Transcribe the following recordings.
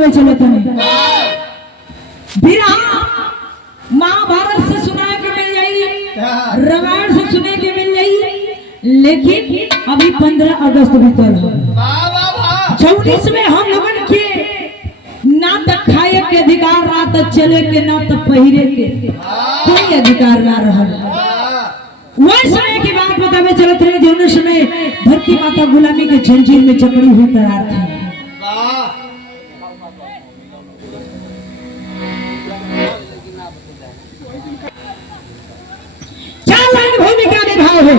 बतावे चलो तुम्हें महाभारत से सुनाए के मिल जाई, रामायण से सुने के मिल जाई, लेकिन अभी 15 अगस्त बीतल है। 24 में हम लोगन के ना तक खाए के अधिकार, ना तक चले के, ना तक पहिरे के कोई अधिकार ना रहल। वह समय की बात बतावे चलत रहे जो समय धरती माता गुलामी के जंजीर में जकड़ी हुई करार थी। भूमिका निभाओ है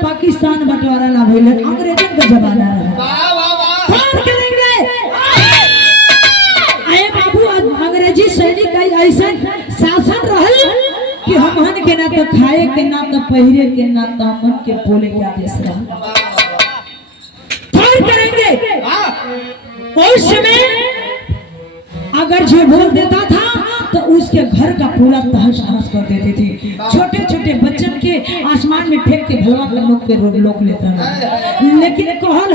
पाकिस्तान बंटवारा ना भइल, अंग्रेजन का जमाना रहा। अरे बाबू अंग्रेजी सैनिक का ऐसा शासन रहल कि हमहन के ना तो खाए के, ना तो पहिरे के, ना तो मन के बोले के आदेश रहल। करेंगे उस समय अगर जो बोल देता था तो उसके घर का पूरा तहस नहस कर देते थे। छोटे छोटे बच्चन के आसमान में फेंक के भगवा के लोग पे रोक लेता था। लेकिन कहल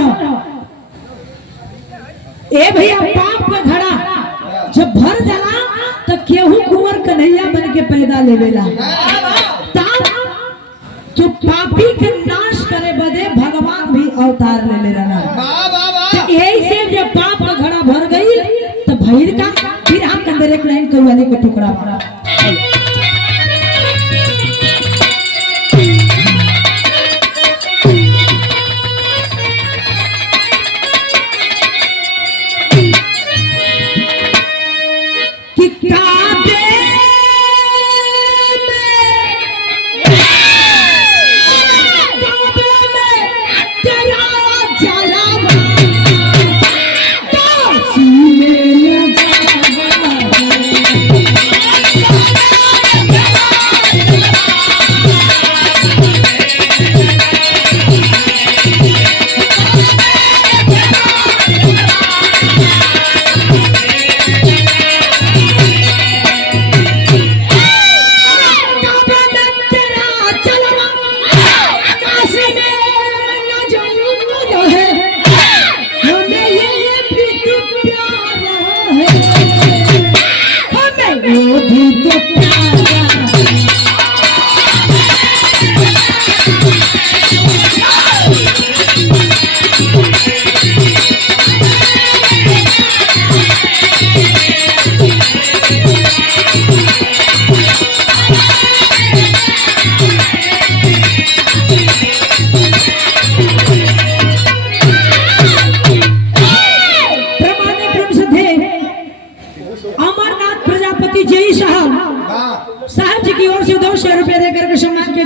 ए भैया पाप का घड़ा जब भर जाला तो केहू कुंवर कन्हैया बन के पैदा लेवेला, तो पापी के नाश करे बदे भगवान भी अवतार ले रहा। तो यही से जब पाप का घड़ा भर गई तो भैर का फिर हम अंदर एक लाइन कौवाली का टुकड़ा पड़ा।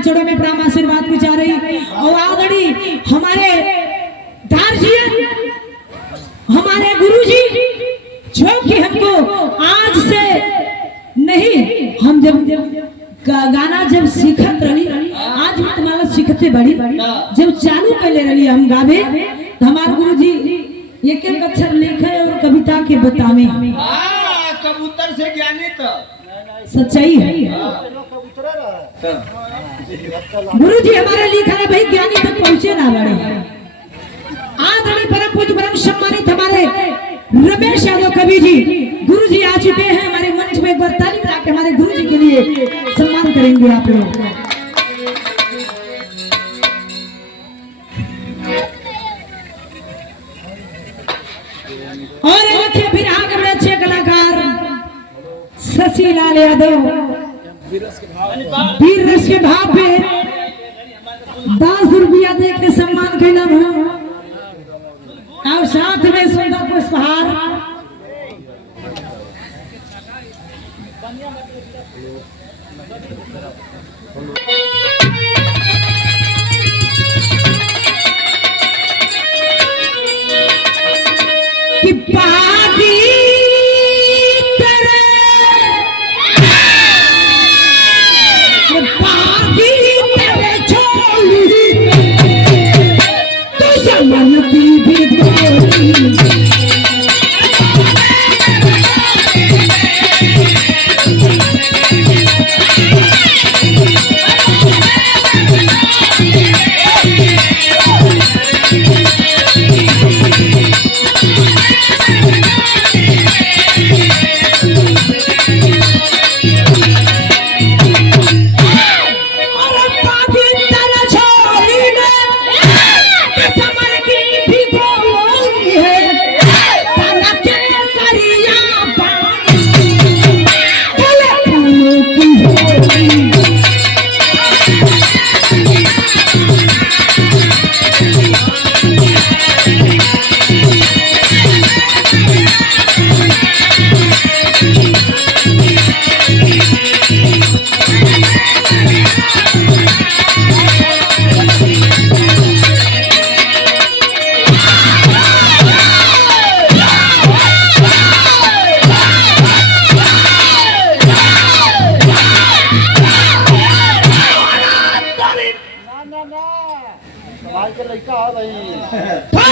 चढ़ो में प्राम आशीर्वाद विचार रही और आदड़ी हमारे गार्जियन, हमारे गुरुजी जो कि हमको आज से नहीं, हम जब गाना जब सीखत रही, आज भी तुम्हारा सीखते बड़ी जब चालू कर ले रही हम गावे तो हमारे गुरुजी एक एक अक्षर लिखे और कविता के बतावे। कबूतर से ज्ञानी तो सच्चाई है। गुरु जी हमारे लिखा है भाई ज्ञानी तक पहुंचे ना बड़े आदरणीय परम पूज्य परम सम्मानित हमारे रमेश यादव कवि जी गुरु जी आ चुके हैं हमारे मंच में। एक बार ताली बजा के हमारे गुरु जी के लिए सम्मान करेंगे आप लोग। और देखिए फिर आगे बड़े अच्छे कलाकार शशि लाल यादव वीर रस के भाव पे 10 रुपया दे के सम्मान कैला और साथ में सुंदर पुष्पहार। कि पागी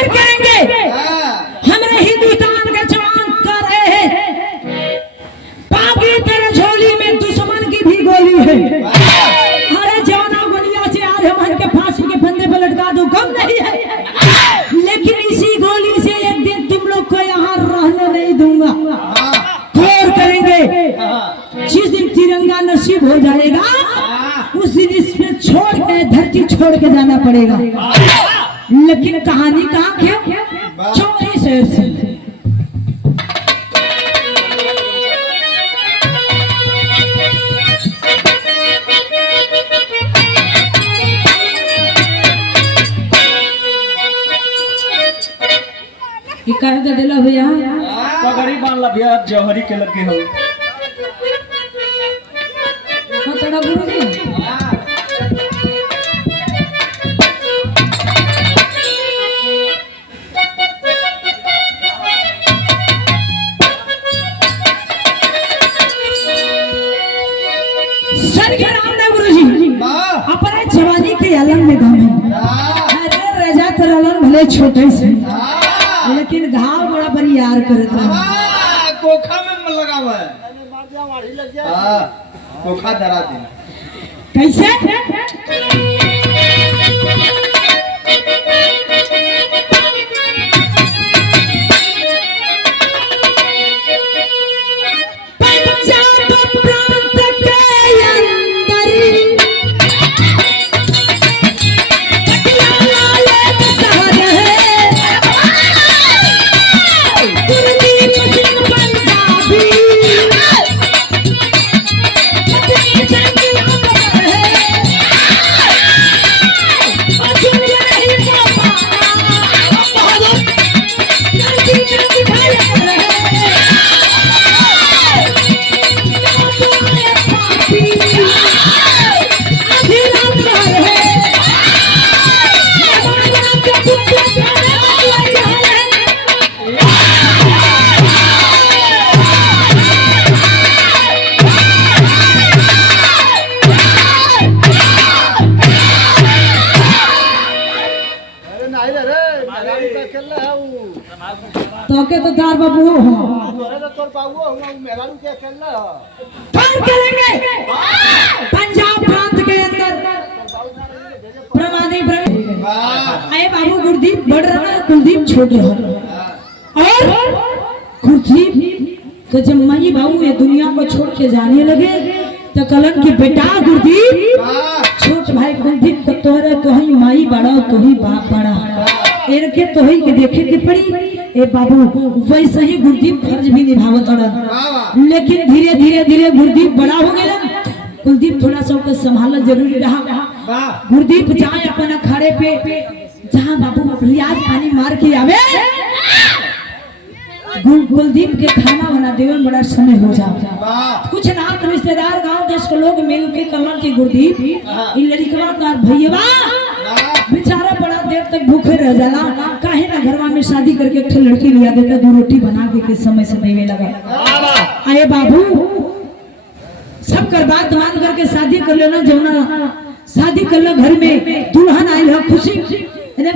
करेंगे हमरे हिंदुस्तान के जवान कर रहे हैं पागी तेरे झोली में दुश्मन की भी गोली है। अरे जवाना गोलियां से आज हमारे के फांसी के फंदे पर लटका दो कम नहीं है, लेकिन इसी गोली से एक दिन तुम लोग को यहाँ रहने नहीं दूंगा। गौर करेंगे जिस दिन तिरंगा नसीब हो जाएगा उस दिन इसमें छोड़ के धरती छोड़ के जाना पड़ेगा। लेकिन कहानी कहाँ क्यों चौरी शहर से कह के दिला भैया पगड़ी बांध ला भैया जौहरी के लगे हो तेरा गुरु जी अपने जवानी के आलम में दम है। अरे रजा तर आलम भले छोटे से लेकिन घाव बड़ा बड़ी यार करता है। कोखा में लगा हुआ है कोखा धरा दे कैसे तो के तो दार बाबू हो तोरे तो तोर बाबू हम मेरा नु क्या खेलना काम करेंगे पंजाब प्रांत के अंदर प्रमादी आए बाबू गुरदीप बढ़ रहा है, कुलदीप छोड़ रहा है। और गुरदीप तो जब माई बाबू ये दुनिया को छोड़ के जाने लगे तो कलन की बेटा गुरदीप छोट भाई कुलदीप को तोरे तो ही माई बड़ा तो ही बाप बड़ा इनके तो ही के देखे के पड़ी ए बाबू वैसे ही गुरदीप फर्ज भी निभावत रहा। लेकिन धीरे धीरे धीरे गुरदीप बड़ा हो गया, कुलदीप थोड़ा सा उसको संभालना जरूरी रहा। गुरदीप जाए अपन अखाड़े पे जहाँ बाबू रियाज पानी मार के आवे, कुलदीप के खाना बना देवे में बड़ा समय हो जाता। कुछ नात रिश्तेदार गांव देश के लोग मिल के कलन की गुरदीप इन लड़कवा का भैया बेचारा बड़ा देर तक भूखे रह जाला, काहे ना घरवा में शादी करके एक लड़की लिया देता, 2 रोटी बना के समय से देवे लगा। आए बाबू सब कर बात मान करके शादी कर लेना, जौना शादी कर लो घर में दुल्हन आई है,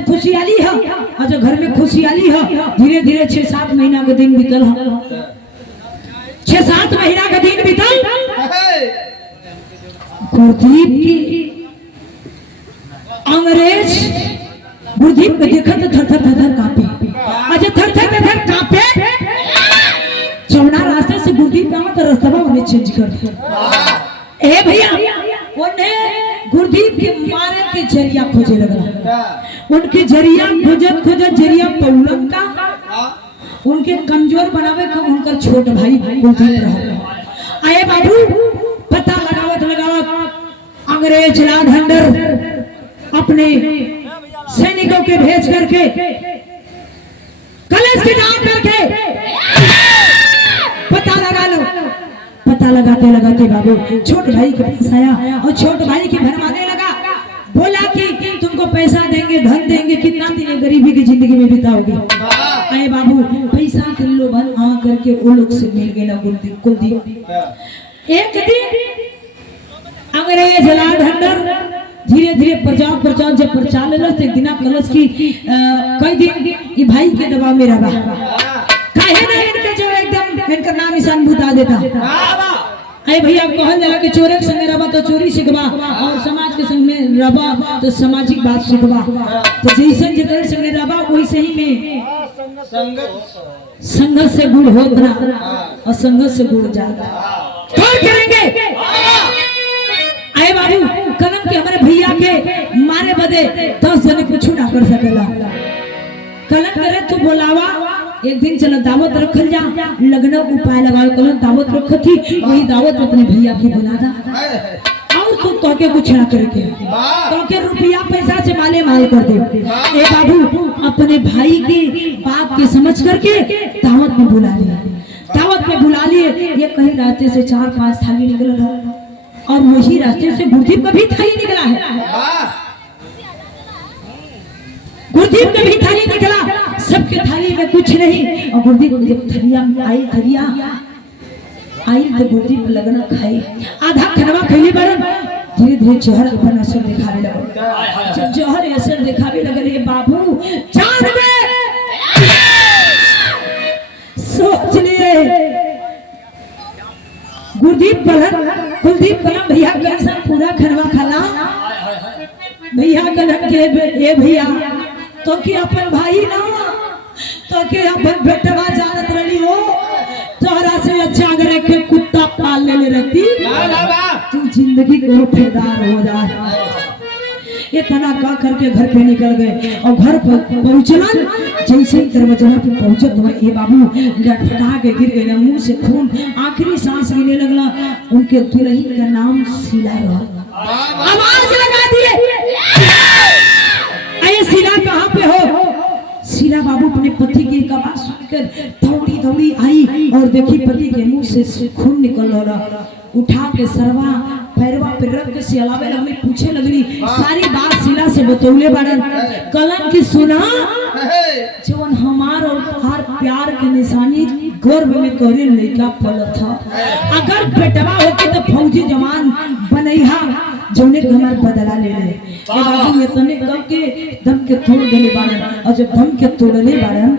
खुशियाली है और जो घर में खुशियाली है धीरे धीरे 6-7 महीना का दिन बीतल है, 6-7 महीना का दिन बीतल। गुरदीप की अंग्रेज गुरदीप को देखा तो थर थर थर कांपे, अच्छा थर थर थर कांपे। चौड़ा रास्ते से गुरदीप आवा तो रास्ता उन्हें चेंज कर दिया। ए भैया उन्हें गुरदीप के मारे के जरिया खोजे लगा, उनके जरिया खोजत खोजत जरिया पौलम का उनके कमजोर बनावे का उनका छोट भाई गुरदीप रहा। आए बाबू पता लगावत लगावत अंग्रेज लाधंडर अपने सैनिकों के भेज करके कलेश की नाम करके पता लगा लो। पता लगाते लगाते बाबू छोट भाई के पास आया और छोट भाई के भरमाने लगा, बोला कि तुमको पैसा देंगे धन देंगे, कितना दिन गरीबी की जिंदगी में बिताओगे। अरे बाबू पैसा के लोभन आ करके वो लोग से मिल गए ना कुलदीप। एक दिन अंग्रेज लाधंडर धीरे धीरे प्रचार जब प्रचार लेलस एक दिना कलश की कई दिन ये भाई के दबाव में रहा, काहे ना इनके जो एकदम इनका नाम निशान बुता देता। अरे भैया कहल जाला कि चोरे के संग रबा तो चोरी सिखबा और समाज के संग में रबा तो सामाजिक बात सिखबा, तो जैसे जगह संग रबा वैसे ही में संघर्ष से गुड़ होता और संघर्ष से गुड़ जाता। क्या करेंगे आए बाबू कलम के हमारे भैया के मारे बदे 10 जने कुछ ना कर सकेला। कलम करे तो बोलावा एक दिन चलो दावत रखल जा, लगना उपाय लगाओ, कलम दावत रख थी वही दावत अपने भैया की बुला दा और तो के कुछ ना करके तो के रुपया पैसा से माले माल कर दे। ए बाबू अपने भाई के बात के समझ करके दावत में बुला लिए, दावत में बुला लिए। ये कहीं रास्ते से 4-5 थाली निकल रहा और वही रास्ते से गुरदीप का भी थाली निकला है, गुरदीप का भी थाली निकला। सबके थाली में कुछ नहीं और गुरदीप जब थलिया आई तो गुरदीप लगना खाई, आधा खनवा खैली बड़न धीरे धीरे जहर अपन असर दिखाने लगा। जब जहर असर दिखाने लगे बाबू जान में सोच लिए गुरदीप कुलदीप कलम भैया कैसा पूरा खनवा खला। भैया कलम के ए भैया तो कि अपन भाई ना तो कि अपन बेटवा जानत रही हो, तोहरा से अच्छा अगर एक कुत्ता पाल ले रहती तू जिंदगी को फेदार हो जाए। इतना का करके घर पे निकल गए और घर पर पहुंचलन जैसे दरवाजा पे पहुंचे तो ये बाबू लटका के गिर गए, मुंह से खून आखिरी सांस गिरने लगला। उनके दुल्हन का नाम शीला रहा। आवाज लगा दिए अरे शीला कहाँ पे हो। शीला बाबू अपने पति की आवाज सुनकर दौड़ी दौड़ी आई और देखी पति के मुंह से खून निकल रहा। उठा के सरवा पैरवा पे रख के सिलावे लगली, पूछे लगली सारी बात शीला से बतौले बड़न। कलम की सुना जवन हमार और तोहार प्यार के निशानी गर्भ में तोरे लड़का पलत था, अगर बेटवा होके तो फौजी जवान बनैहा जौने के हमार बदला ले ले। ये बाबू ये तने कब के दम के तोड़ देले बाड़न और जब दम के तोड़ले बाड़न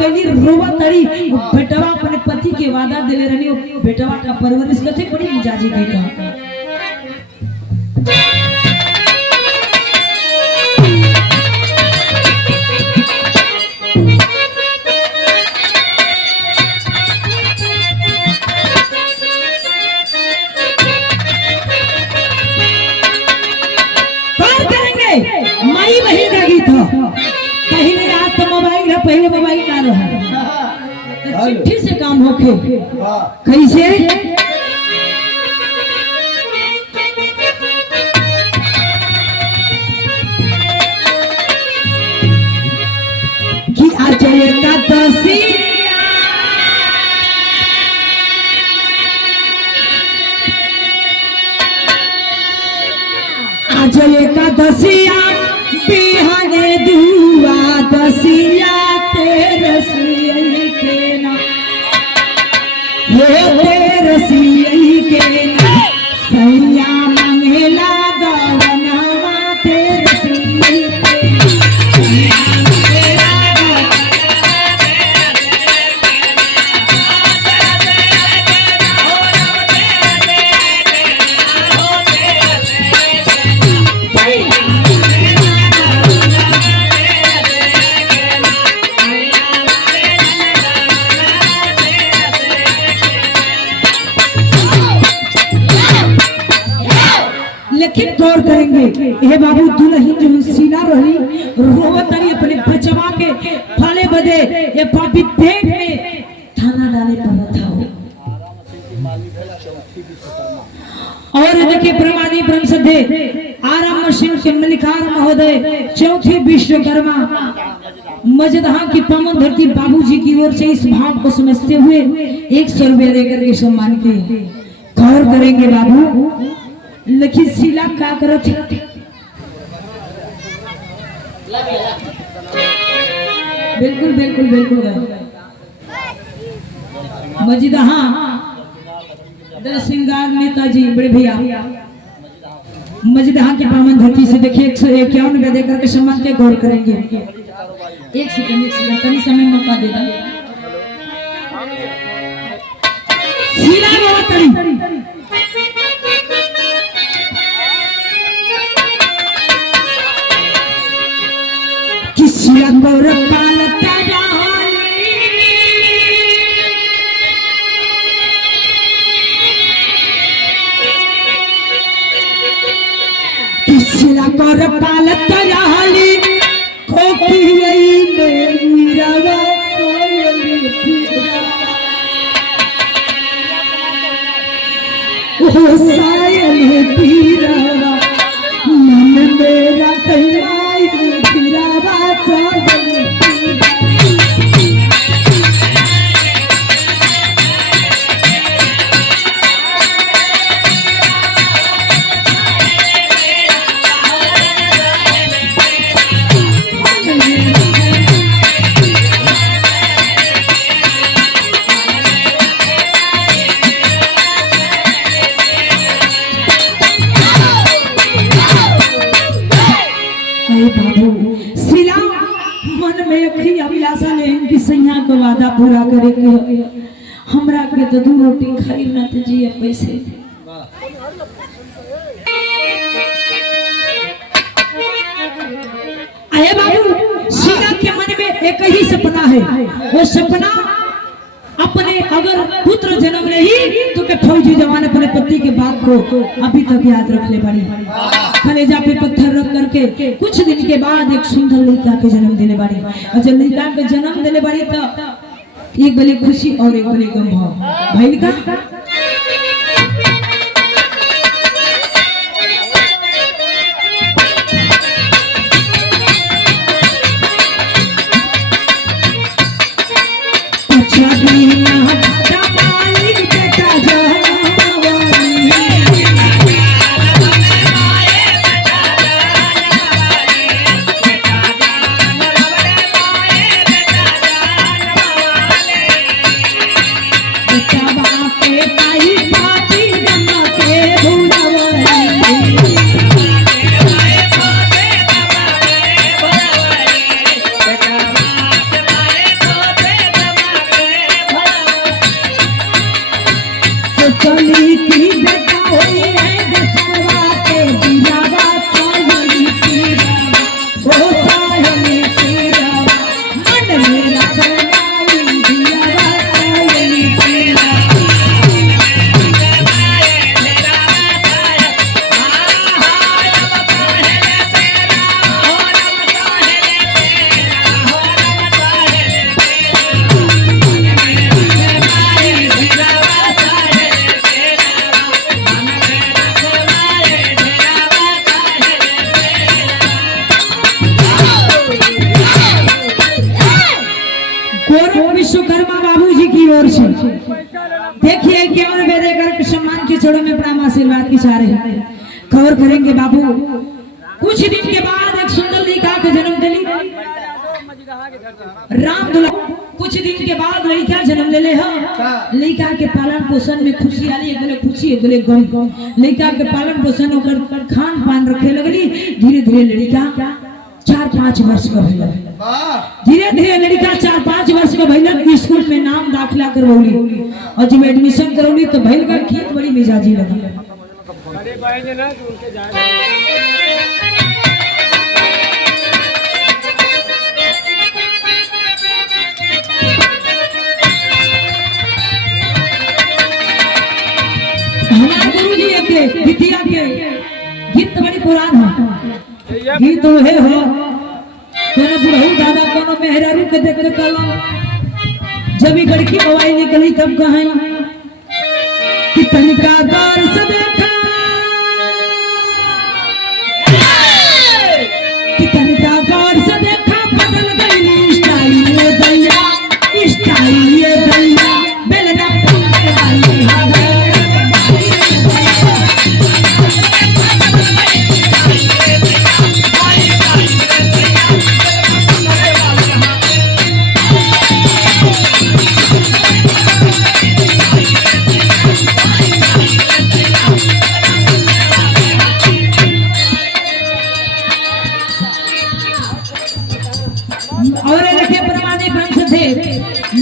कैली रोवा तड़ी बेटवा अपने पति के वादा देले रहनी बेटवा का परवरिश करते बड़ी मिजाजी गई का माई बहन का गीत हो पहले आज तो मोबाइल है पहले मोबाइल ना रहा चिट्ठी से काम होके कैसे कि आज एकादशी आज एकादशिया बिहाने दुआ दसिया तेरसिया के ना ये तेरसिया के ना सैया मंगेला गवनवा तेरसिया के लेकिन गौर करेंगे हे बाबू दुल्हन जो सीना रही रोवतरी अपने बचवा के फाले बदे ये पापी पेट में थाना डाले पर था और देखिए प्रमाणी ब्रह्म सदे आराम मशीन के मलिकार महोदय चौथे विश्वकर्मा मजदहा की पावन धरती बाबूजी की ओर से इस भाव को समझते हुए 100 रुपया देकर के सम्मान किए। गौर करेंगे बाबू लेकिन शीला क्या करत बिल्कुल बिल्कुल बिल्कुल मजिदहा दल श्रृंगार नेताजी बड़े भैया मजिदहा की पावन धरती से देखिए 151 रुपया देकर के सम्मान के गौर करेंगे। एक सेकंड कहीं समय मौका दे दो शीला रोवतरी किसिया गौर पालता किसिया गौर पालता रहाली कोकियई मेरा कोयल फिरा ओ सायल पीरा मन मेरा कहलाई फिरावा अभिलाषा ने इनकी सैया का वादा पूरा करे के हमरा के तो 2 रोटी खाई ना ते जी पैसे आए बाबू शीला के मन में एक ही सपना है वो सपना अपने अगर पुत्र जन्म रही तो के फौजी जवान अपने पति के बात को अभी तक याद रख ले बड़ी कलेजा पे पत्थर रख करके कुछ दिन के बाद एक सुंदर लड़का के जन्म देने बड़ी और जब लड़का के जन्म देने बड़ी तो एक बड़ी खुशी और एक बड़ी गम भाव भाई का कोरक विश्वकर्मा बाबूजी की ओर से देखिए केवल बेदेकर के सम्मान के चरणों में प्रणाम आशीर्वाद की चाह रहे हैं। खबर करेंगे बाबू कुछ दिन के बाद एक सुंदर लड़का के जन्म दिली राम दुल्हा। कुछ दिन के बाद लड़का जन्म ले लड़का के पालन पोषण में खुशी आली बोले खुशी बोले गम लड़का के पालन पोषण होकर खान पान रखे लगली। धीरे धीरे लड़का 4-5 वर्ष का भइल। धीरे धीरे लड़का 4-5 वर्ष का भइल। स्कूल में नाम दाखिला करवली और जब एडमिशन करवली तो भइल का ठीक बड़ी मिजाजी लगा। बड़े भाई ने ना कि उनके जाए हमारे गुरुजी के विद्या के गीत बड़ी पुरान है। गीत वह हो कोनो बुढ़ऊ दादा कोनो मेहरारू के देख के कलम जब लड़की मोबाइल निकली तब कहीं कि तनिका गौर से देखा कि तनिका गौर से देखा बदल गई स्टाइल ये दैया स्टाइल ये दैया बेलना पुल्ले वाली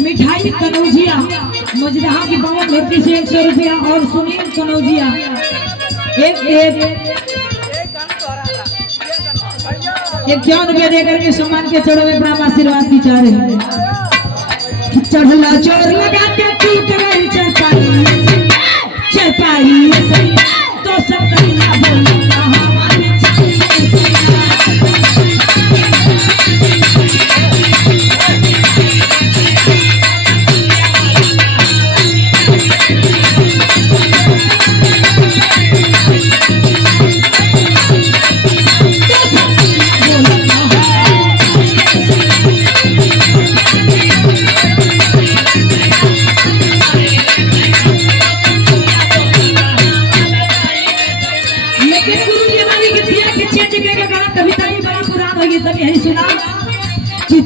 मिठाई कनौजिया मजदहा की बावन भर्ती से 100 रुपया और सुनील कनौजिया एक ज्ञान रुपया देकर के सम्मान के चढ़ो में प्रणाम आशीर्वाद की चाह रहे हैं। चढ़ला चोर लगा के टूट गई चरपाई तो सब कहिया बोलना हमारी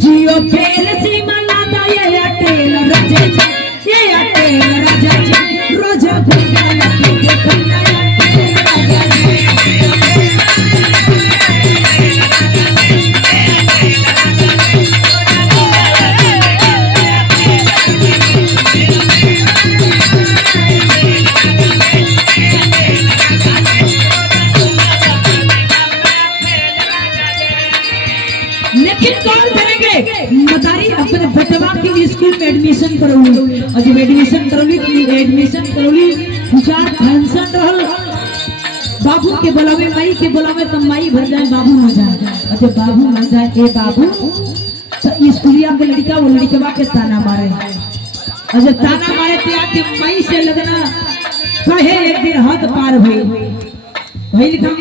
जियो फेल सीमा लादा ये अटेल राजा ये अटेल राजा रोजा भूला लगी देखो नया अटेल लेकिन कौन करेंगे मतारी अपने बटवा की स्कूल में एडमिशन करौली और जब एडमिशन करौली विचार फंक्शन रहल बाबू के बुलावे माई के बुलावे तो माई भर जाए बाबू न जाए और जब बाबू न जाए ए बाबू तो स्कूलिया के लड़का वो लड़कवा के ताना मारे और जब ताना मारे तो आके माई से लगना कहे एक दिन हद पार भई लिखा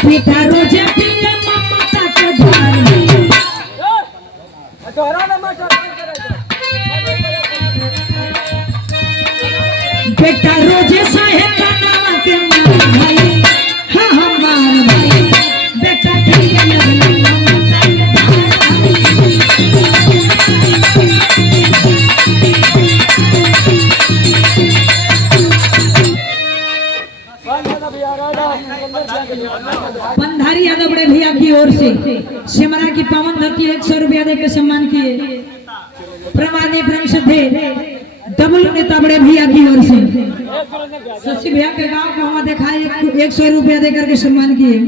बेटा रोजे पिए ममता के धार बेटा रोजे साहेब का नाम के मार भाई हाँ हमार भाई बेटा पिए लगना ममता के पंधारी यादव बड़े भैया की ओर से सिमरा की पावन धरती 100 रुपया देकर सम्मान किए। प्रमाणी प्रेम श्रद्धे डबल नेता बड़े भैया की ओर से शशि भैया के गांव का वहां दिखाए 100 रुपया देकर के सम्मान किए।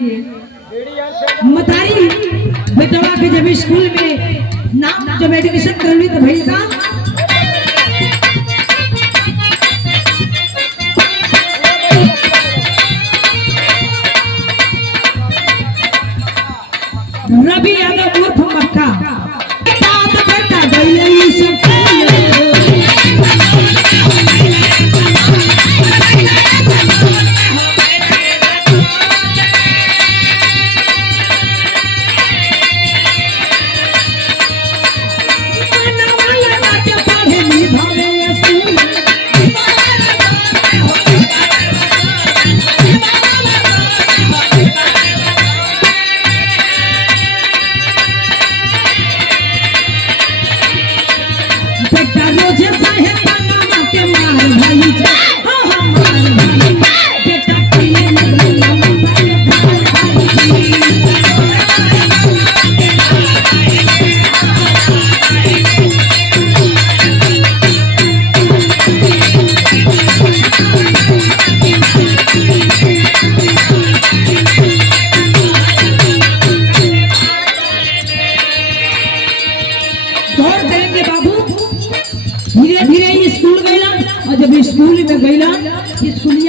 मतारी बेटवा के जब स्कूल में नाम जब एडमिशन करली तो भैया का रवि यादव उर्फ मक्का बेटा गई सब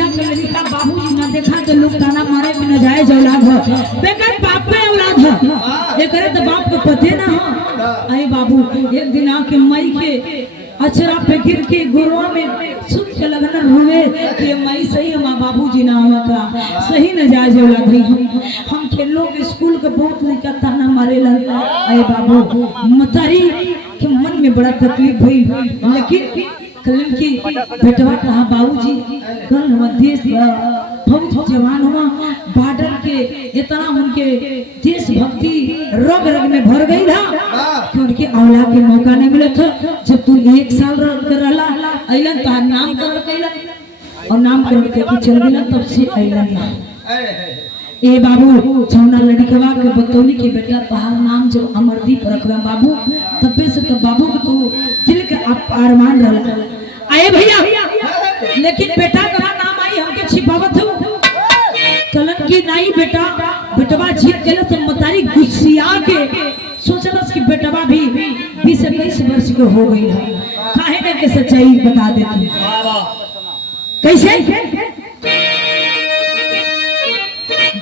दुनिया के लड़का बाबूजी ना देखा तो लोग ताना मारे कि न जाए औलाद है, बेकार बाप पे औलाद है, एकरे तो बाप को पते ना हो। आई बाबू एक दिन आके मई के अचरा पे गिर के गुरुआ में सुन के लगना रोवे कि मई सही माँ बाबूजी ना होता सही न जाए औलाद है। हम के लोग स्कूल के बहुत लड़का ताना मारे लगा। आई बाबू मतारी के मन में बड़ा तकलीफ हुई, लेकिन कल की बेटवा कहा बाबूजी कल देश बहुत जवान हुआ बॉर्डर के इतना उनके देशभक्ति रग रग में भर गई था कि उनके औलाद के मौका नहीं मिला था। जब तू 1 साल रहला अइलन तो नामकरण कैलन और नामकरण करके चल गेला, तब से अइलन ना ए बाबू छौना लड़कवा के बतौली के बेटा तहार नाम जो अमरदीप रखला बाबू, तबे से तो बाबू के तू दिल के अरमान रहला। आए भैया लेकिन बेटा का नाम आई हमके छिपावत हो कलन की नहीं बेटा बेटवा जीत गेल तो मतारी गुस्सिया के सोचलस कि बेटवा भी 20-21 वर्ष के हो गई है, काहे के सच्चाई बता देती कैसे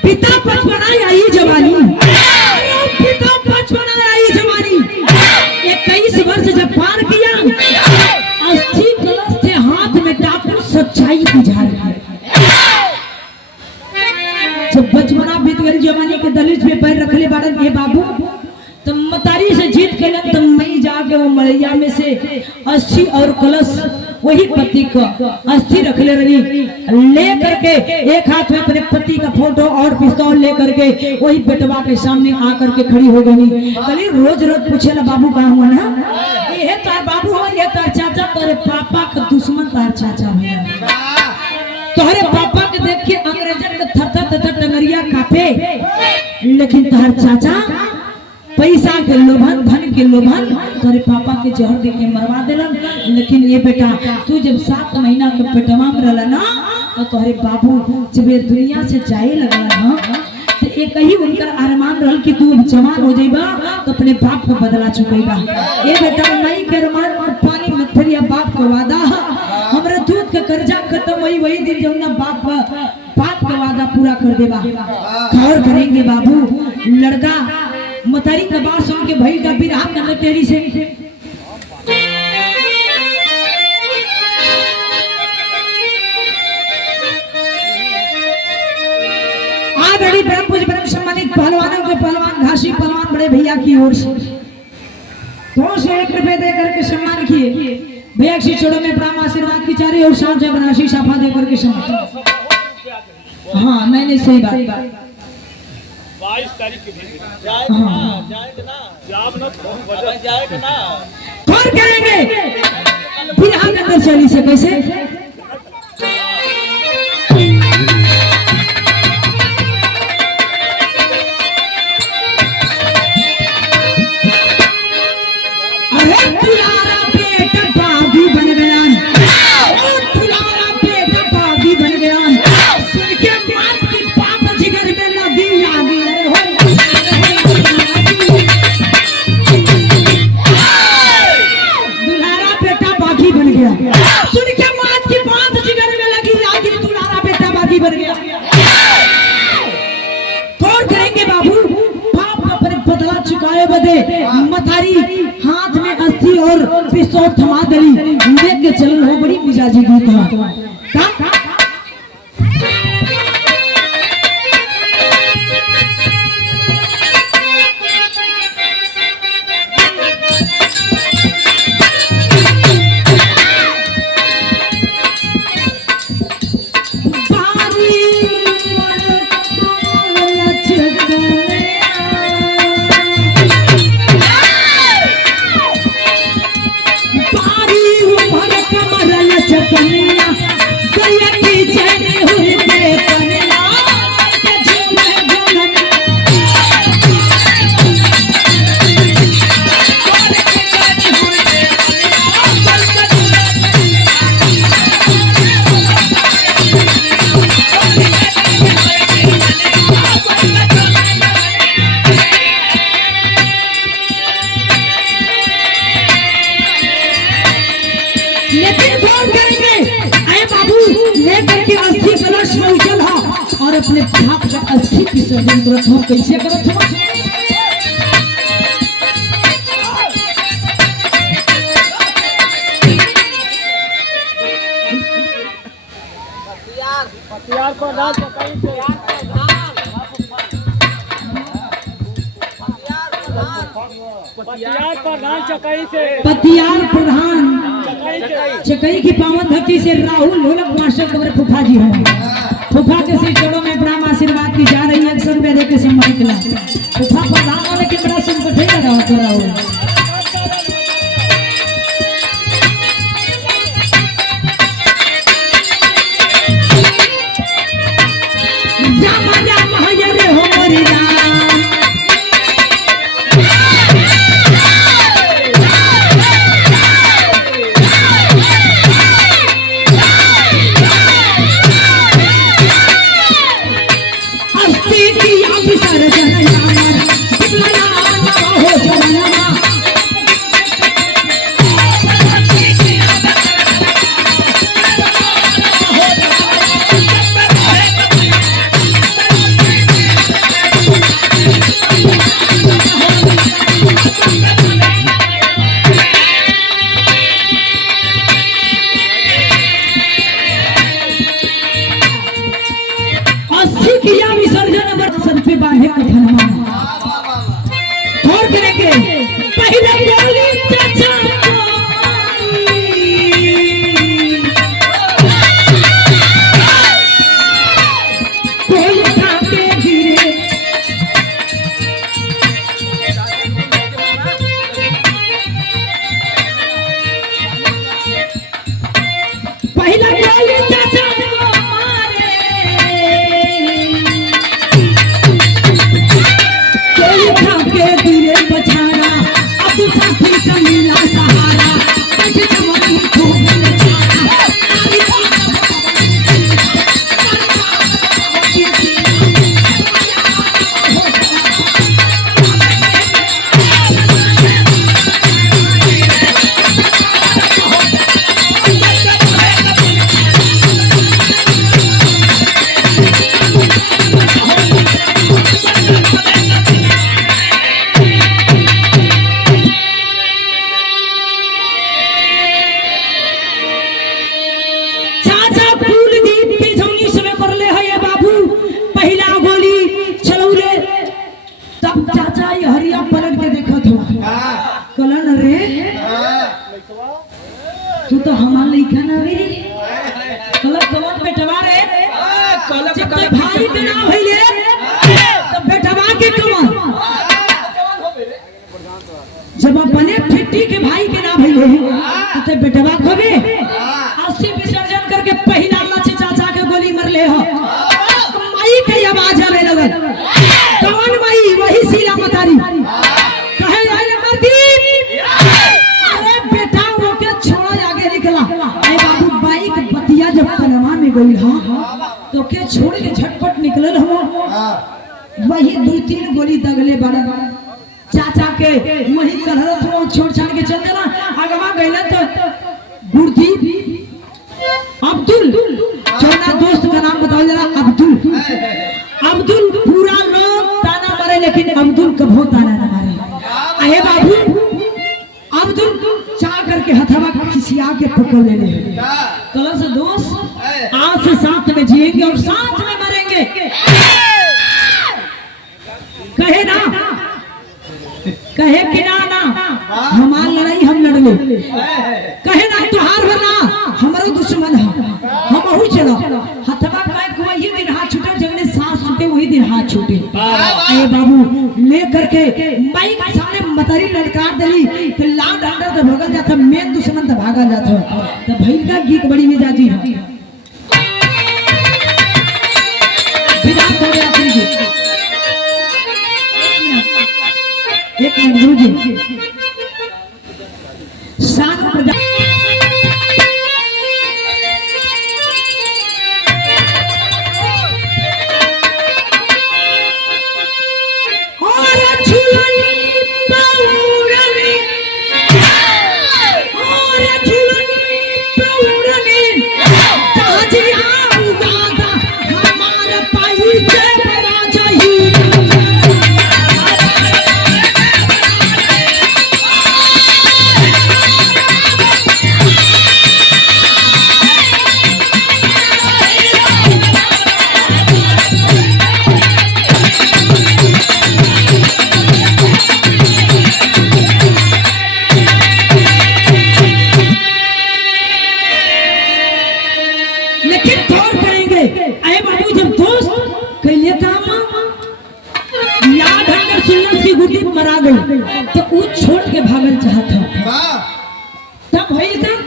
पिता बचपना आई जवानी, पिता बचपना आई जवानी 21 वर्ष जब पार किया अस्थि कलश से हाथ में डाकू सच्चाई बुझा रही। जब बचपना बीत गई जवानी के दलित पे पैर रखले बाड़न ये बाबू तो मतारी से जीत के लन तो मई जाके वो मलैया में से अस्थि और कलश वही पति का अस्थि रखले रही ले करके एक हाथ में अपने पति का फोटो और पिस्तौल ले करके वही बेटवा के सामने आकर के खड़ी हो गई। कली रोज रोज पूछे ना बाबू कहाँ हुआ ना ये तार बाबू हो ये तार चाचा तेरे पापा का दुश्मन तार चाचा है, तुम्हारे पापा के देख के अंग्रेजन के थर टंगरिया कापे, लेकिन तार चाचा पैसा के लोभन धन के लोभन तेरे पापा के जहर दे के मरवा देलन। लेकिन ये बेटा तू जब 7 महीना के पेटवा में रहला ना तो तोहरे बाबू जब ये दुनिया से जाए लगला ना तो एक ही उनका अरमान रहल कि तू जवान हो जाइबा तो अपने बाप को बदला चुकेगा। ये बेटा नहीं के अरमान और पानी मत फिरिया बाप का वादा हमरे दूध का कर्जा खत्म हुई वही दिन जब ना बाप का वादा पूरा कर देगा। गौर करेंगे बाबू लड़का मतारी का बात सुन के भाई का बिरहा कर तेरी से बड़ी परम पूज्य परम सम्मानित पहलवानों के पहलवान घासी पहलवान बड़े भैया की ओर से 1 रुपए दे करके सम्मान किए भैया की छोड़ो में प्राम आशीर्वाद की चारी और साथ जब राशि साफा दे करके सम्मान। हाँ नहीं सही बात 22 तारीख के दिन जाएगा ना कौन करेंगे फिर हम अंदर चली से कैसे मतारी हाथ में अस्थि और पिस्तौल थमा दली देख के चल हो बड़ी मिजाजी गीत का कमर लचकनिया अपने भाप का अस्थि विसर्जन करत हो। कैसे करत हो? पतियार को डाल चकाई से पतियार प्रधान चकाई से पतियार प्रधान चकई की पावन धरती से राहुल ढोलक मास्टर कमर फूफा जी हैं। फूफा के श्री चरणों में प्रणाम आशीर्वाद की जा रही है। 100 रुपया देके सम्मान किया फूफा प्रधान वाले के बड़ा संकट है राहुल। तू तो हमार लइका ना रे कलक कवन बेटवा रे कलक भाई के ना भइले तो बेटवा के कवन जब अपने फिट्टी के भाई के ना भइले तो बेटवा खबे अस्थि विसर्जन करके पहिला लक्ष्य चाचा के गोली मरले हो माई के आवाज आवे लगल कवन माई वही सीला मतारी कहे अरे मर्दी अरे बेटा वो के छोड़ो आगे निकला ए बाबू बाइक बतिया जब पनवा में गई हां तो के छोड़ के झटपट निकलल हो वही 2-3 गोली दगले बड़ा चाचा के वही करहत हो छोड़ छाड़ के चल देना अगवा गइला तो गुरदीप अब्दुल चौना दोस्त का नाम बताओ जरा अब्दुल पूरा लोग ताना मारे लेकिन अब्दुल कभो ताना ना मारे अरे बाबू अब्दुल चा करके हथवा खिसिया के पकड़ ले ले कल से दोस्त आज से साथ में जिएंगे और साथ में मरेंगे कहे ना कहे कि ना हमार लड़ाई हम लड़ ले कहे ना तुहार भला हमारो दुश्मन है हम वही चलो हथवा काय को वही दिन हाथ छूटे जगने सांस छूटे वही दिन हाथ छूटे ए बाबू ले करके बाइक सारे मतारी लड़कार दली फिर लाड अंडर तो भगल जाता मेन दुश्मन तो भागा जाता तो भई का गीत बड़ी मिजाजी है विदा कर यात्री जी एक मिनट गुरुजी सात प्रजा तो वो छोड़ के भागल चाहत हो। तब भई तब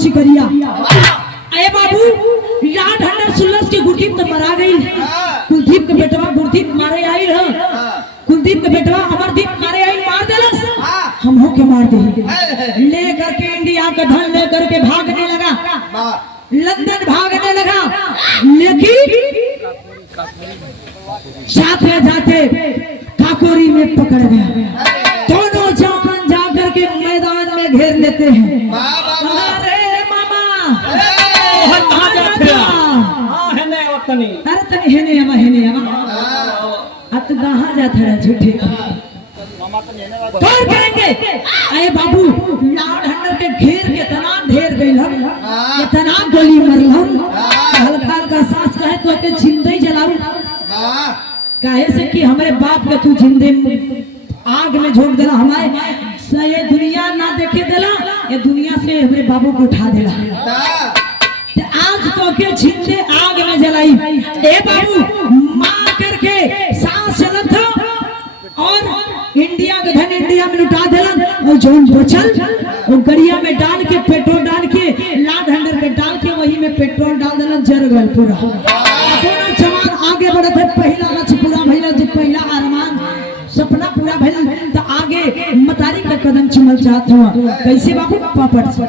शिकरिया अरे बाबू याद हंडर सुलस के गुरदीप तो मरा गई। कुलदीप के बेटवा गुरदीप मारे आई ह। कुलदीप के बेटवा अमरदीप मारे आई मार देलस। हम हो के मार दे ले करके इंडिया का धन ले करके भागने लगा, लंदन भागने लगा। लेकिन जाते जाते काकोरी में पकड़ गया। दोनों जवान जाकर के मैदान में घेर लेते हैं। अरे तनी हेने आवा अब तो कहाँ जाता है झूठे कौन करेंगे। अरे बाबू लाड हंडर के घेर के तना ढेर गई हम इतना गोली मरलम हल्का हल्का सांस कहे तो के जिंदे जलाऊ काहे से कि हमारे बाप के तू जिंदे आग में झोंक देला। हमारे ये दुनिया ना देखे देला, ये दुनिया से हमारे बाबू को उठा देला। आज तो के जिंदे आग में जलाई। ए बाबू मार करके सांस चलत था और इंडिया के धन इंडिया में लुटा देलन। और जोन बचल वो गड़िया में डाल के पेट्रोल डाल के लाड हंडर पे डाल के वही में पेट्रोल डाल देलन। जर गल पूरा। दोनों जवान आगे बढ़त है। पहला लक्ष्य पूरा भइला, जो पहला अरमान सपना पूरा भइला तो आगे मतारी का कदम चुमल चाहत हुआ। कैसे बाबू पापड़ से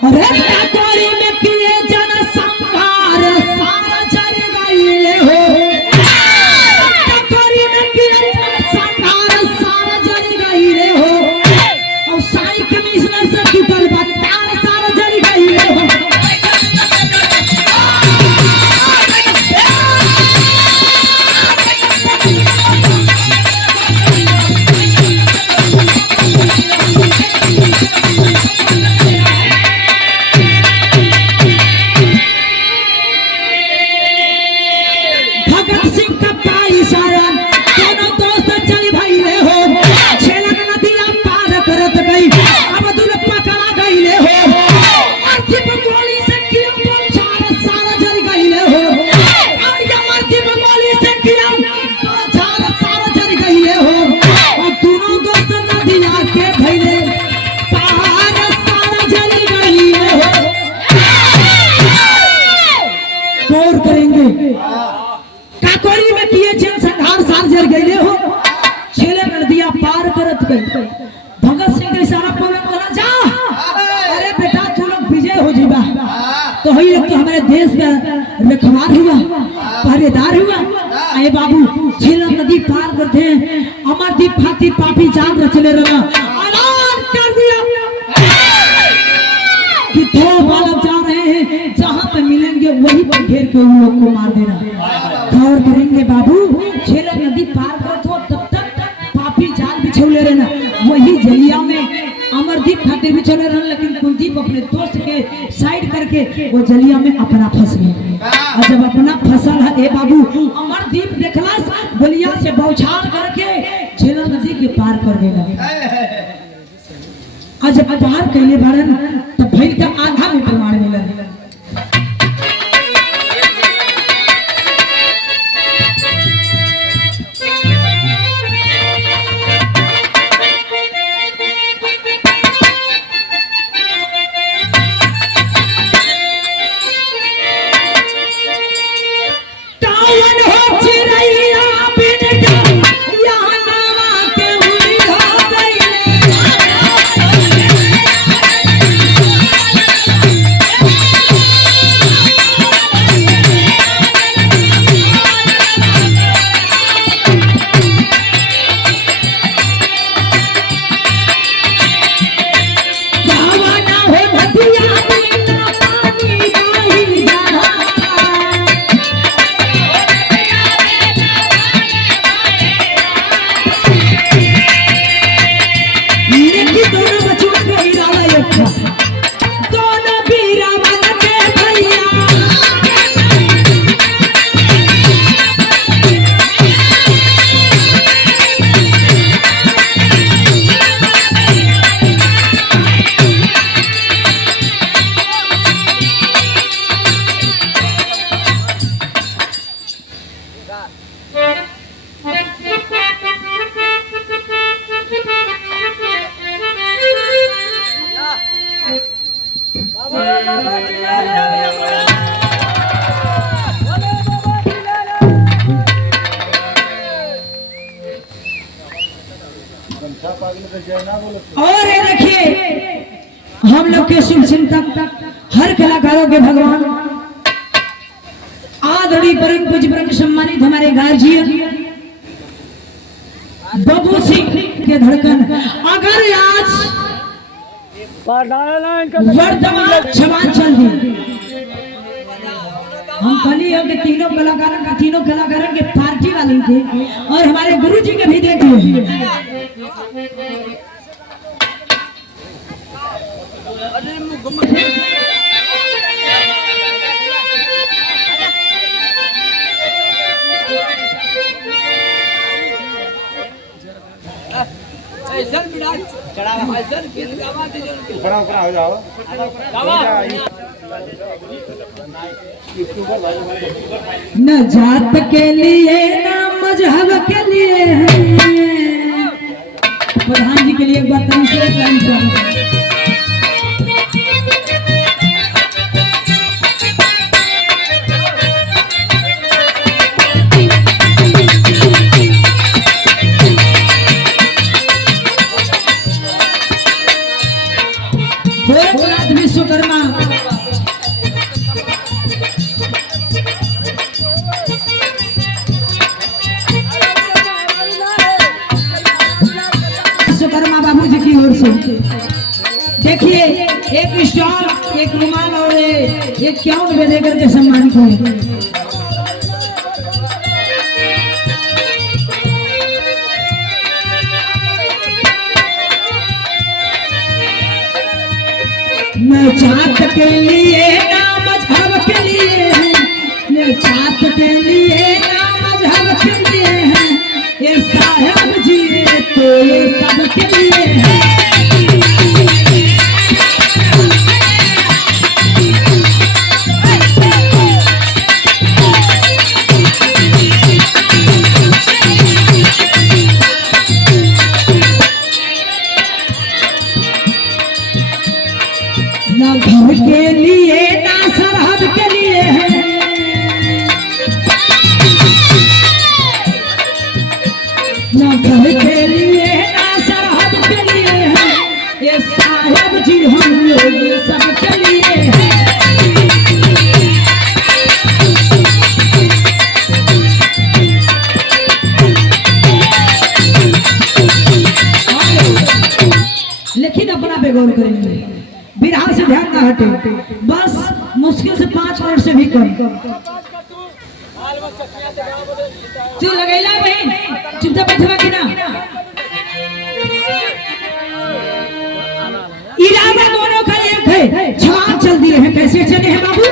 काकोरी में किए जन संहार सारा जर गईले हो। काकोरी में किए जन संहार सारा जर गईले हो। और साई कमिश्नर से टूटल बत्तार सारा जर गईले हो। काकोरी में किए जन संहार सार जर गईले हो। छेले नदिया पार करत गई। भगत सिंह के इशारा पर बोला जा, अरे बेटा तू लोग विजय हो जीवा। तो वही लोग तो हमारे देश का रखवार हुआ, पहरेदार हुआ। अरे बाबू छेले नदी पार करते हैं। अमरदीप फाती पापी जान रचले रहा ऐलान कर दिया कि दो बालक जा रहे हैं, जहां पे मिलेंगे वही पर घेर के उन लोग को मार देना। गौर करेंगे बाबू, झेलम नदी पार करत हो तब तक पापी जाल बिछौले रहना, वही जलिया में अमरदीप खातिर बिछौले रहना, लेकिन कुलदीप अपने दोस्त के साइड करके वो जलिया में अपना फंस गया। और जब अपना फसल है ए बाबू, अमरदीप देखलस गलिया से बौछार करके झेलम नदी के पार कर देगा। और जब पार कैले बारन तब भइल का आधा में प्रमाण मिलल। और ये देखिए हम लोग के शुभ चिंतक हर कलाकारों के भगवान आदरणीय परम पूज्य परम सम्मानित हमारे गार्जियन बबू सिंह के धड़कन, अगर आज वर्तमान क्षमांचल दी हम कली हम तीनों कलाकारों के पार्टी वाले थे और हमारे गुरु जी के भी देखिए न जात के लिए न मजहब के लिए प्रधान जी के लिए एक बात विश्वकर्मा बाबू जी की ओर से देखिए एक स्टॉल, एक रुमाल और एक क्याउन में देकर के सम्मानित हुए। न जात के लिए न मजहब के लिए है, न जात के लिए न मजहब के लिए है, ये साहब जी तो ये सब के लिए है। न घर के लिए न सरहद के लिए है, न घर के लिए न सरहद के लिए है, ये साहब जी हम लोग सब के लिए है। लेकिन अपना पे गौर करेंगे, बिरहा से ध्यान ना हटे, बस मुश्किल से 5 मिनट से भी कम। तू लगैला बहन चुपचाप बैठवा कि ना इरादा दोनों का एक है जवान चल दिए हैं कैसे चले हैं बाबू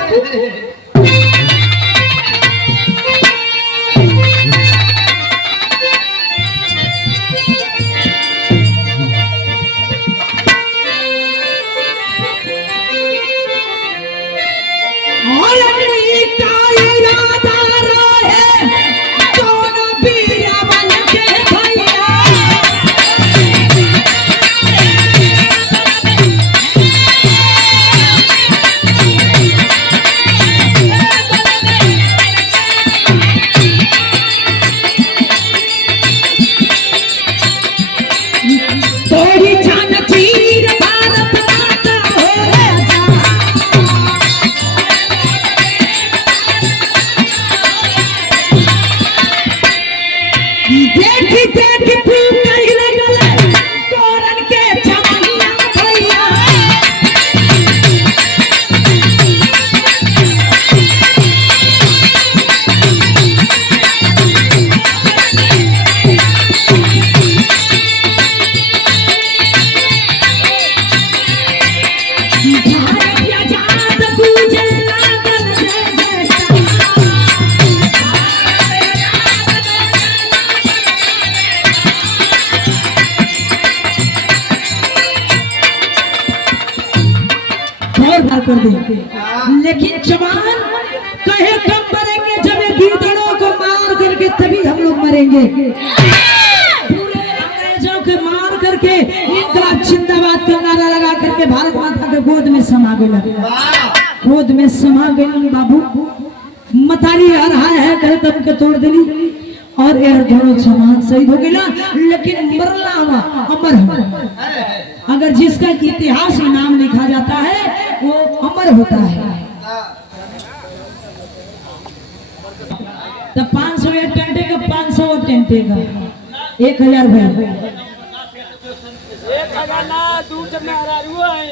कर दे लेकिन जवान कहे कब मरेंगे जब ये गीदड़ों को मार करके तभी हम लोग मरेंगे पूरे अंग्रेजों के मार करके इनकलाब जिंदाबाद का नारा लगा करके भारत माता के गोद में समा गए गोद में समा गए बाबू मतारी आ रहा है कहे तब के तोड़ दिली और यार दोनों जवान शहीद हो गया लेकिन मरला हुआ अमर हुआ अगर जिसका इतिहास में नाम लिखा जाता है वो अमर होता है तो 500 एक टेंटे का 500 टेंटे का 1000 भाई 1000 ना दूर जब में हरा हुआ है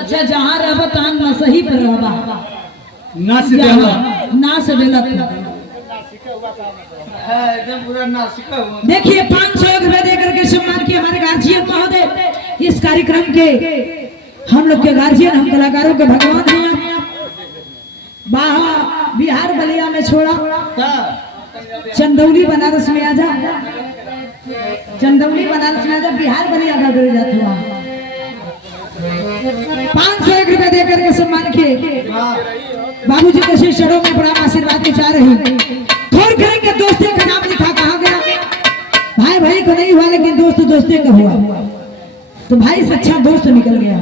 अच्छा जहाँ रहबा तहाँ ना सही पर रहबा ना से देला ना से देला एकदम पूरा ना सिखा हुआ देखिए 500 रुपए देकर के सम्मान किए हमारे गार्जियन महोदय इस कार्यक्रम के हम लोग के गार्जियन हम कलाकारों के भगवान हैं बाहर बिहार बलिया में छोड़ा चंदौली बनारस में आजा चंदौली बनारस में आजा बिहार बलिया का डर जाता हुआ 501 रुपए देकर के सम्मान किए बाबूजी के शिष्यों में बड़ा आशीर्वाद के चाह रही थोड़ करेंगे दोस्ती का नाम लिखा कहा गया भाई भाई को नहीं हुआ लेकिन दोस्त दोस्ती का हुआ तो भाई से अच्छा दोस्त निकल गया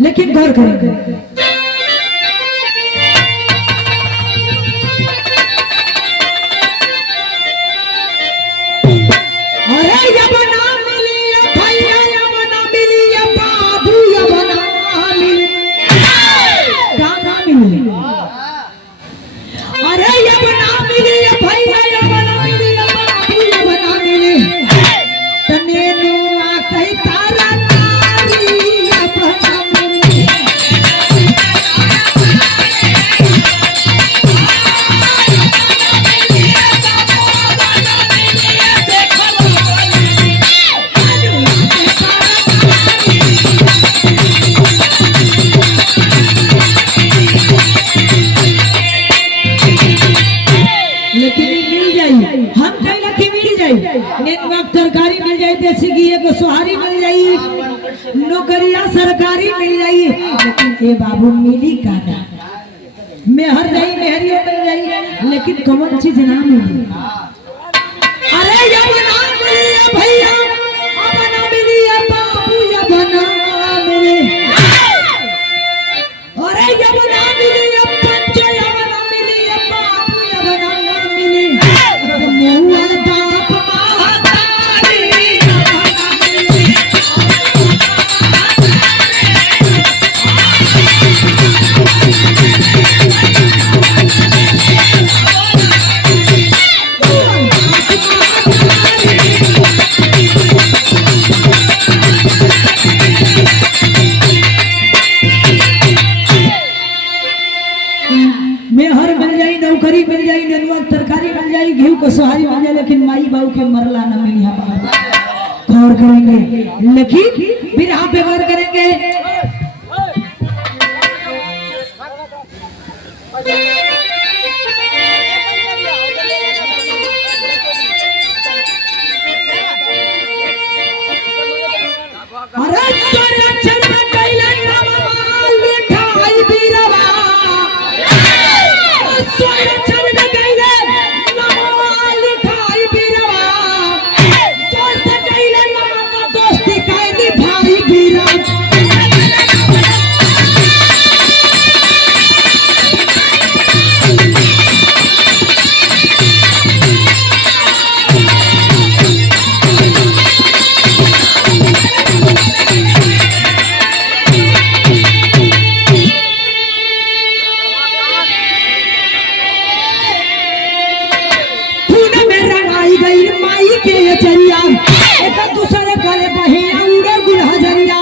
लेकिन गौर करेंगे तरकारी मिल जाए देसी घी को सुहारी मिल जाए नौकरिया सरकारी मिल जाए लेकिन ये बाबू मिली का मेहर जाई मेहरियो मिल जाए लेकिन कौन चीज ना मिली अरे ये बना मिली भैया अब ना मिली बाबू ये बना मिली अरे ये बना मिली पंच ये बना मिली बाबू ये बना मिली मुआ लेकिन माई बाबू के मरला न मिली हमारा। गौर करेंगे लेकिन बिरहा पे गौर करेंगे। अरे सोना चल गइले नवा लिखाई बिरवा, सोना चल गइले नवा लिखाई बिरवा, दोस्त गइले नवा दोस्ती कैली भाई बिरवा। एक दूसरे गले बहिया उड़े गुलहजरिया,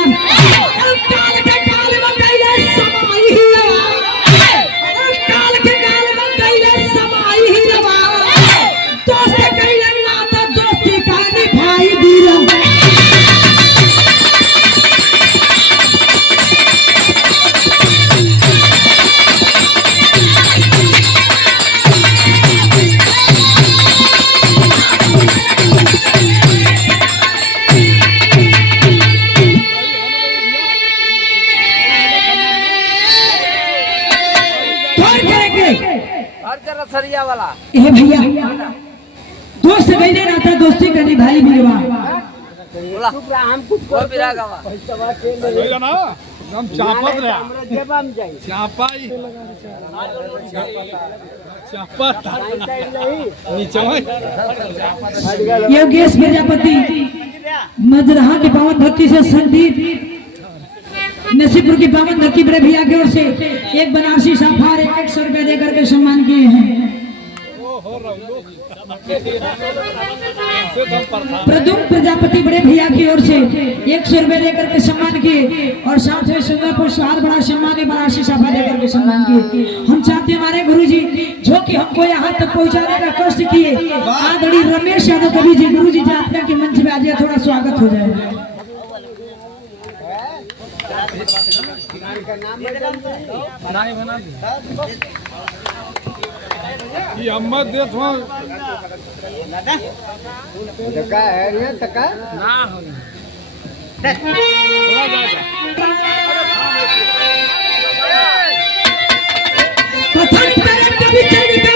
काल के काल में गइले समाई हिरवा, काल के काल में गइले समाई हिरवा, दोस्त गइले नाता दोस्ती कानी भाई बिरवा। सरिया वाला ए भैया दोस्त गइले नाता दोस्ती करनी भाई बिरवा। बोला हम कुछ को बिरा गावा होइगा ना हम चापत रे हमरा जेबम जाई चापाई चापत नीचे ये गैस प्रजापति मजरहा के पावन भक्ति से संदीप नसीपुर की पावन धरती बड़े भैया की ओर से एक बनारसी साफार 100 रुपए देकर के सम्मान किए हैं। प्रदुम प्रजापति बड़े भैया की ओर से 100 रुपए देकर के सम्मान किए और साथ में सुंदरपुर स्वाद बड़ा सम्मान बनारसी साफा देकर के सम्मान किए। हम चाहते हमारे गुरुजी जो कि हमको यहाँ तक पहुँचाने का कष्ट किए आदरणीय रमेश यादव कवि जी, गुरुजी जाते के मंच में आ जाए, थोड़ा स्वागत हो जाए। ये अम्मा देत हो धक्का है ये धक्का ना हो कथन करे कवि चरित